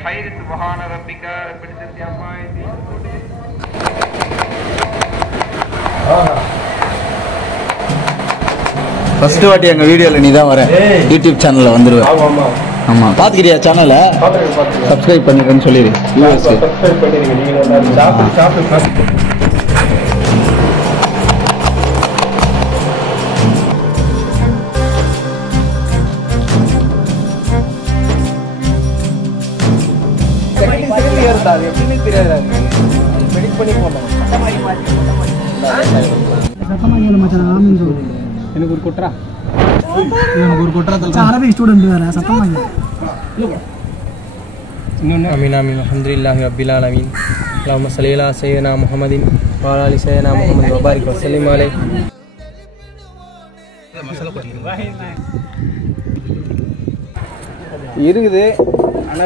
بخير سبحان ربك رب العزة عما يصفون. First வாட்டி எங்க வீடியோல நீ தான் வர யூடியூப் சேனல்ல வந்துருவ. ஆமா பாத்துக்கிறியா சேனலை? சப்ஸ்கிரைப் பண்ணிருக்கேன்னு சொல்லிரு. சப்ஸ்கிரைப் பண்ணிருங்க. நீங்க சாப்பிட்டு எனக்கு ஒரு கொட்டரா அரபி ஸ்டூடெண்ட் வேற சத்தமா ஆமீன் ஆமீன் அல்ஹம்துலில்லாஹி ரப்பில் ஆலமீன் அல்லாஹும்ம ஸல்லி அலா சய்யிதினா முஹம்மதின் வ அலா ஆலி சய்யிதினா முஹம்மதின் வ பாரிக் வ ஸல்லிம் அலைஹி. இருக்குது ஆனா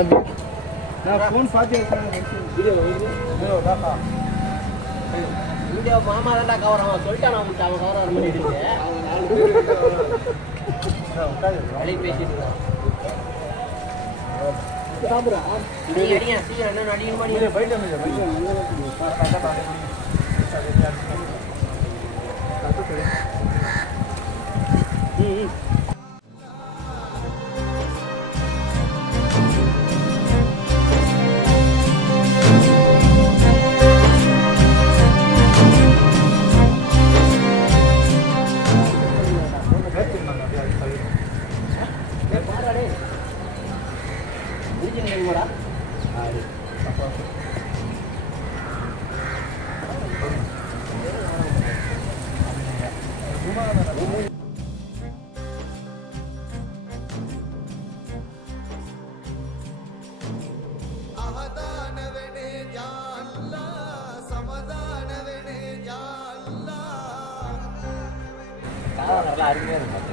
நான் ஃபோன் பாத்து வீடியோ வீடியோ மாமா தான் கவர் ஆவா சொல்லிட்டான் நான் அவன் கவர் ஆற மாதிரி இருக்கு அலை பேசிட்டு சாபரா நீ அடியா சீ அண்ணன் அடிங்க பண்ணி போய்ட்டு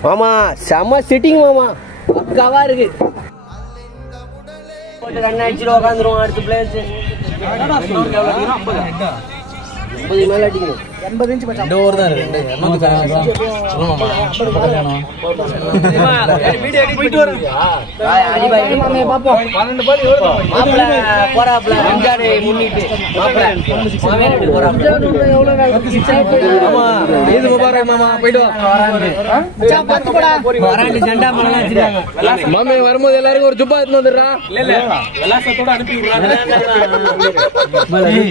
மாமா செம செட்டிங் மாமா பக்காவா இருக்கு. போட்டு ரன் அடிச்சுட்டு உட்காந்துருவோம் அடுத்த பிளேஸ். 50 மேல அடிக்கணும். 80 இன்ச் மச்சான். டோர் தான் இருக்கு. 200 சொல்லுமாமா. வீடியோ எடிட் போயிட்டு வரேன். அடி பாய் மாமே பாப்போம். 12 பால் எவ்வளவு மாப்ள போறாப்ல ரம்ஜான் முன்னிட்டு மாப்ள மாமே போறாப்ல எவ்வளவு நாள் ஆமா ஈத் முபாரக் மாமா போய்ட்டு வராங்க. மச்சான் 10 படா வராண்டி ஜெண்டா மலலாம் வச்சிருக்காங்க. மாமே வரும்போது எல்லாரும் ஒரு ஜுப்பா எடுத்து வந்துறா. இல்ல விலாசத்தோட அனுப்பி விடுறாங்க.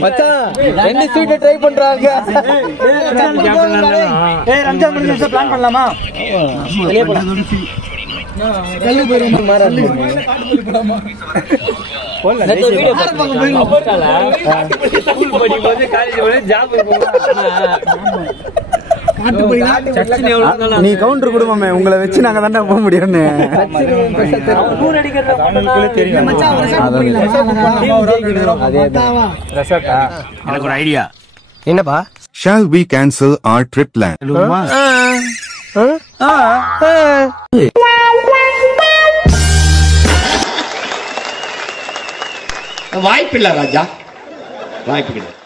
மச்சான் ரெண்டு ஸ்வீட் ட்ரை பண்றாங்க. ஏய் ரம்ஜான் முடிஞ்சு பிளான் பண்ணலாமா? வெளிய போலாம். கல்லு போறோம் மாறல. போல இந்த வீடியோ போறல. ஸ்கூல் படிக்கும்போது காலேஜ் போய் ஜாப் நீ கவுண்டர் கொடுமாமே உங்களை வச்சு நாங்க தாண்டா போக முடியும்னு எனக்கு ஒரு ஐடியா. என்னப்பா? Shall we cancel our trip plan? வாய்ப்பில்லை ராஜா, வாய்ப்பு கிடையாது.